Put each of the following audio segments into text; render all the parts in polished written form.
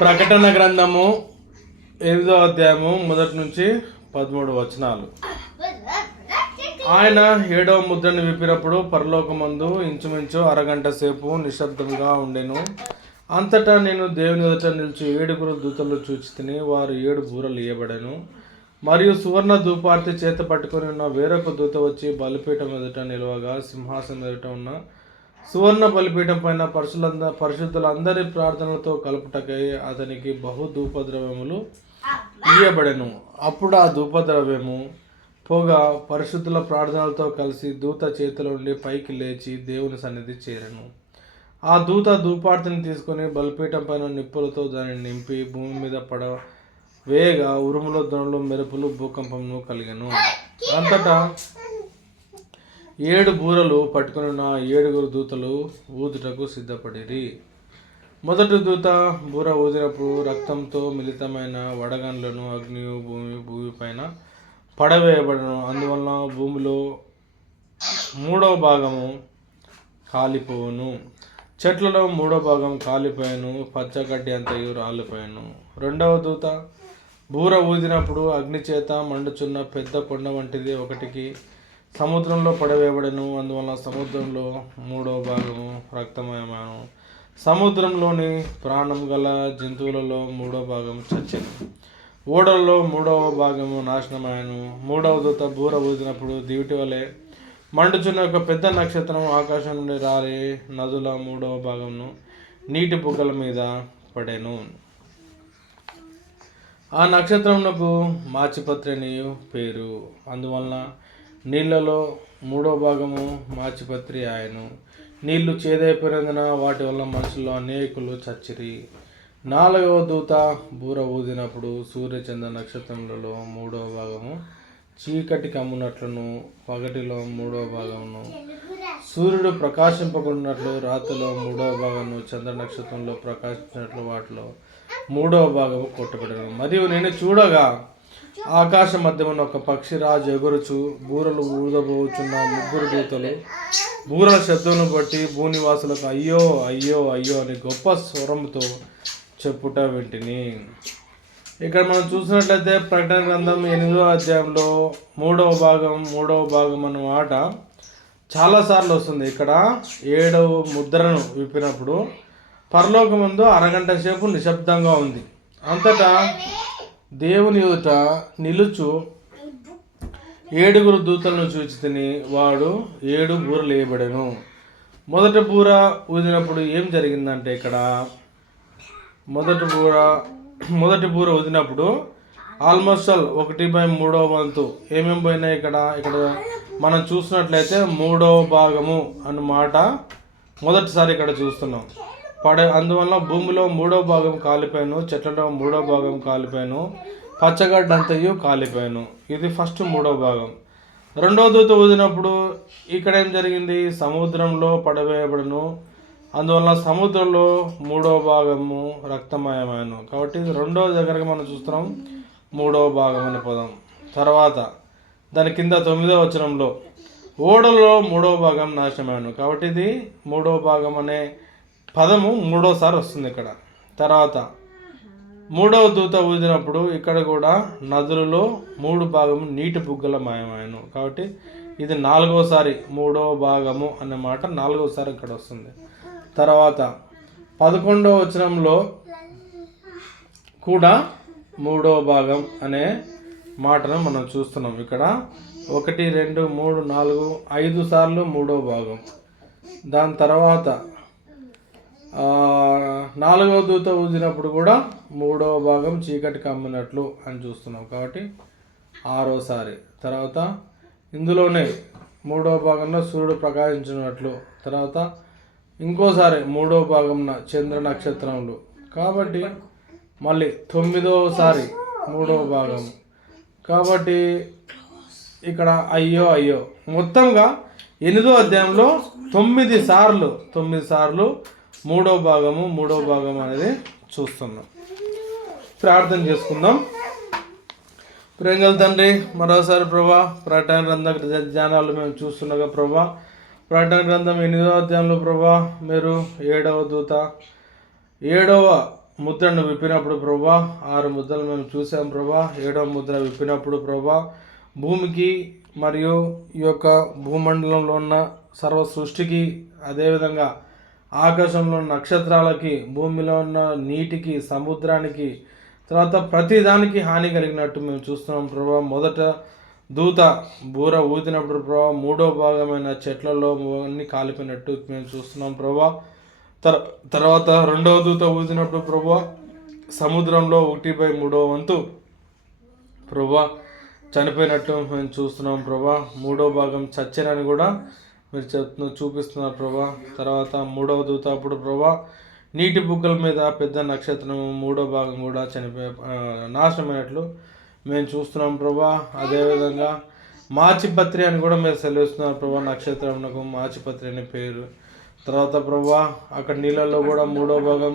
ప్రకటన గ్రంథము 8వ అధ్యాయము 1 నుంచి 13 వచనాలు. ఆయన 7వ ముద్రను విప్పినప్పుడు పరలోకమందు ఇంచుమించు అరగంట సేపు నిశ్శబ్దంగా ఉండెను. అంతటా నేను దేవుని ఎదుట నిలిచి 7 దూతలు చూచితిని. వారు 7 బూరలు ఇయ్యబడెను. మరియు సువర్ణ ధూపార్తి చేత పట్టుకొని ఉన్న వేరొక దూత వచ్చి బలిపీఠం ఎదుట నిలవగా, సింహాసనం ఎదుట ఉన్న సువర్ణ బలిపీఠం పైన పరిశుద్ధులందరి ప్రార్థనలతో కలుపుటకై అతనికి బహు ధూపద్రవ్యములు ఇయ్యబడెను. అప్పుడు ఆ ధూపద్రవ్యము పొగ పరిశుద్ధుల ప్రార్థనలతో కలిసి దూత చేతిలో నుండి పైకి లేచి దేవుని సన్నిధి చేరెను. ఆ దూత ధూపార్తిని తీసుకొని బలిపీఠం పైన నిప్పులతో దానిని నింపి భూమి మీద వేయగా ఉరుముల ధ్వనులు, మెరుపులు, భూకంపమును కలిగెను. అంతటా 7 బూరలు పట్టుకుని ఉన్న 7 దూతలు ఊదుటకు సిద్ధపడిరి. మొదటి దూత బూర ఊదినప్పుడు రక్తంతో మిళితమైన వడగండ్లను అగ్నియు భూమి పైన పడవేయబడను. అందువలన భూమిలో 3వ భాగము కాలిపోవును, చెట్లలో 3వ భాగం కాలిపోయాను, పచ్చగడ్డి అంతయు రాలిపోయాను. రెండవ దూత బూర ఊదినప్పుడు అగ్ని చేత మండుచున్న పెద్ద కొండ వంటిది ఒకటికి సముద్రంలో పడవేయబడెను. అందువల్ల సముద్రంలో 3వ భాగము రక్తమయమాను, సముద్రంలోని ప్రాణం గల జంతువులలో 3వ భాగం చచ్చెను. ఓడల్లో 3వ భాగము నాశనమాయను. 3వ దూత బూర ఊదినప్పుడు దివిటి వలె మండుచున్న ఒక పెద్ద నక్షత్రం ఆకాశం నుండి రాలి నదుల 3వ భాగమును నీటి బుగ్గల మీద పడెను. ఆ నక్షత్రమునకు మాచిపత్రి అని పేరు. అందువలన నీళ్లలో 3వ భాగము మాచిపత్రి ఆయను. నీళ్లు చేదైపోయినందున వాటి వల్ల మనుషుల్లో అనేకులు చచ్చిరి. 4వ దూత బూర ఊదినప్పుడు సూర్యచంద్ర నక్షత్రములలో 3వ భాగము చీకటి కమ్మునట్లును, పగటిలో 3వ భాగమును సూర్యుడు ప్రకాశింపకున్నట్లు, రాత్రిలో 3వ భాగము చంద్ర నక్షత్రంలో ప్రకాశించినట్లు వాటిలో 3వ భాగము కొట్టబడను. మరియు నేను చూడగా ఆకాశ మధ్యమున ఒక పక్షి రాజు ఎగురుచు బూరలు ఊదబోచున్న 3 దూతలు బూరల శబ్దమును బట్టి భూనివాసులకు అయ్యో అయ్యో అయ్యో అని గొప్ప స్వరంతో చెప్పుట వింటిని. ఇక్కడ మనం చూసినట్లయితే ప్రకటన గ్రంథం 8వ అధ్యాయంలో 3వ భాగం అన్న మాట చాలాసార్లు వస్తుంది. ఇక్కడ 7వ ముద్రను విప్పినప్పుడు పరలోకమందు అరగంట సేపు నిశ్శబ్దంగా ఉంది. అంతటా దేవుని ఎదుట నిలుచు 7 దూతలను చూచితిని. వాడు 7 బూరలు వేయబడెను. మొదటి బూర ఊదినప్పుడు ఏం జరిగిందంటే, ఇక్కడ మొదటి బూర ఊదినప్పుడు ఆల్మోస్ట్ 1/3 వంతు ఏమేమి పోయినాయి. ఇక్కడ మనం చూసినట్లయితే 3వ భాగము అన్నమాట మొదటిసారి ఇక్కడ చూస్తున్నాం. అందువల్ల భూమిలో 3వ భాగం కాలిపోయాను, చెట్లలో 3వ భాగం కాలిపోయాను, పచ్చగడ్డ అంతయు కాలిపోయాను. ఇది ఫస్ట్ 3వ భాగం. రెండవ దూత ఊదినప్పుడు ఇక్కడ ఏం జరిగింది, సముద్రంలో పడవేయబడను. అందువల్ల సముద్రంలో 3వ భాగము రక్తమయమాను. కాబట్టి ఇది రెండవ దగ్గరగా మనం చూస్తున్నాం 3వ భాగం అనే పదం. తర్వాత దాని కింద 9వ వచనంలో ఓడలో 3వ భాగం నాశనమాను. కాబట్టి ఇది 3వ భాగం అనే పదము 3వసారి వస్తుంది ఇక్కడ. తర్వాత 3వ దూత ఊదినప్పుడు ఇక్కడ కూడా నదులలో 3 భాగము నీటి బుగ్గల మాయమాయను. కాబట్టి ఇది 4వసారి 3వ భాగము అనే మాట 4వసారి ఇక్కడ వస్తుంది. తర్వాత 11వ వచనంలో కూడా 3వ భాగం అనే మాటను మనం చూస్తున్నాం. ఇక్కడ 1, 2, 3, 4, 5 సార్లు 3వ భాగం. దాని తర్వాత 4వ దూత ఊదినప్పుడు కూడా 3వ భాగం చీకటి కమ్మినట్లు అని చూస్తున్నాం. కాబట్టి 6వసారి. తర్వాత ఇందులోనే 3వ భాగంలో సూర్యుడు ప్రకాశించినట్లు. తర్వాత ఇంకోసారి 3వ భాగంన చంద్ర నక్షత్రములు. కాబట్టి మళ్ళీ 9వసారి 3వ భాగం. కాబట్టి ఇక్కడ అయ్యో అయ్యో మొత్తంగా 8వ అధ్యాయంలో 9 సార్లు 3వ భాగం అనేది చూస్తున్నాం. ప్రార్థన చేసుకుందాం. ప్రేంగల తండ్రి, మరోసారి ప్రభా ప్రకటన గ్రంథ ధ్యానాలు మేము చూస్తుండగా ప్రభా, ప్రకటన గ్రంథం 8వ అధ్యాయంలో ప్రభా మీరు 7వ దూత 7వ ముద్రను విప్పినప్పుడు ప్రభా 6 ముద్రలు మేము చూసాం ప్రభా. 7వ ముద్ర విప్పినప్పుడు ప్రభా భూమికి మరియు ఈ యొక్క భూమండలంలో ఉన్న సర్వ సృష్టికి, అదేవిధంగా ఆకాశంలో ఉన్న నక్షత్రాలకి, భూమిలో ఉన్న నీటికి, సముద్రానికి, తర్వాత ప్రతి దానికి హాని కలిగినట్టు మేము చూస్తున్నాం ప్రభా. మొదట దూత బూర ఊదినప్పుడు ప్రభా 3వ భాగమైన చెట్లలో అన్నీ కాలిపోయినట్టు మేము చూస్తున్నాం ప్రభా. తర్వాత 2వ దూత ఊదినప్పుడు ప్రభా సముద్రంలో 1/3 వంతు ప్రభా చనిపోయినట్టు మేము చూస్తున్నాం ప్రభా. 3వ భాగం చచ్చెనని కూడా మీరు చూపిస్తున్నారు ప్రభా. తర్వాత 3వ దూత అప్పుడు ప్రభా నీటి బుగ్గల మీద పెద్ద నక్షత్రం 3వ భాగం కూడా నాశనమైనట్లు మేము చూస్తున్నాం ప్రభా. అదేవిధంగా మాచిపత్రి అని కూడా మీరు సెలవిస్తున్నారు ప్రభా. నక్షత్రంకు మాచిపత్రి అనే పేరు. తర్వాత ప్రభా అక్కడ నీళ్ళల్లో కూడా 3వ భాగం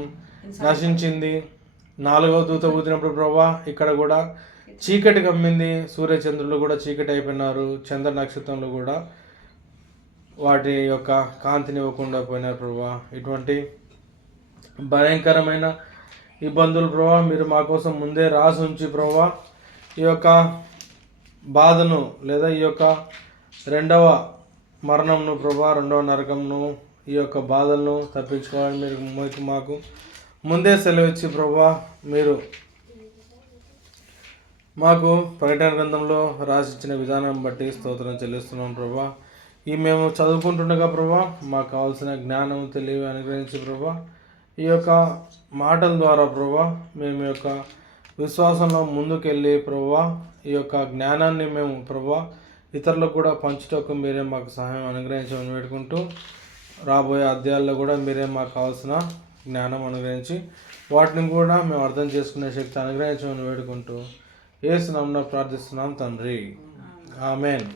నశించింది. 4వ దూత ఊదినప్పుడు ప్రభా ఇక్కడ కూడా చీకటి కమ్మింది. సూర్యచంద్రులు కూడా చీకటి అయిపోయినారు. చంద్ర నక్షత్రంలో కూడా వాటి యొక్క కాంతిని ఇవ్వకుండా పోయినారు ప్రభా. ఇటువంటి భయంకరమైన ఇబ్బందులు ప్రభా మీరు మా కోసం ముందే రాసి ఉంచి ప్రభా ఈ యొక్క బాధను లేదా ఈ యొక్క 2వ మరణంను ప్రభా, 2వ నరకంను, ఈ యొక్క బాధలను తప్పించుకోవాలని మీరు మాకు ముందే సెలవిచ్చి ప్రభా మీరు మాకు ప్రకటన గ్రంథంలో రాసిచ్చిన విధానం బట్టి స్తోత్రం చెల్లిస్తున్నాం ప్రభా. ఈ మేము చదువుకుంటుండగా ప్రభా మాకు కావాల్సిన జ్ఞానం తెలివి అనుగ్రహించి ప్రభా ఈ యొక్క మాటల ద్వారా ప్రభా మేము యొక్క విశ్వాసంలో ముందుకెళ్ళి ప్రభా ఈ యొక్క జ్ఞానాన్ని మేము ప్రభా ఇతరులకు కూడా పంచుటకు మీరే మాకు సహాయం అనుగ్రహించమని వేడుకుంటూ, రాబోయే అధ్యాయాల్లో కూడా మీరే మాకు కావాల్సిన జ్ఞానం అనుగ్రహించి వాటిని కూడా మేము అర్థం చేసుకునే శక్తి అనుగ్రహించమని వేడుకుంటూ యేసు నామమున ప్రార్థిస్తున్నాం తండ్రి. ఆమేన్.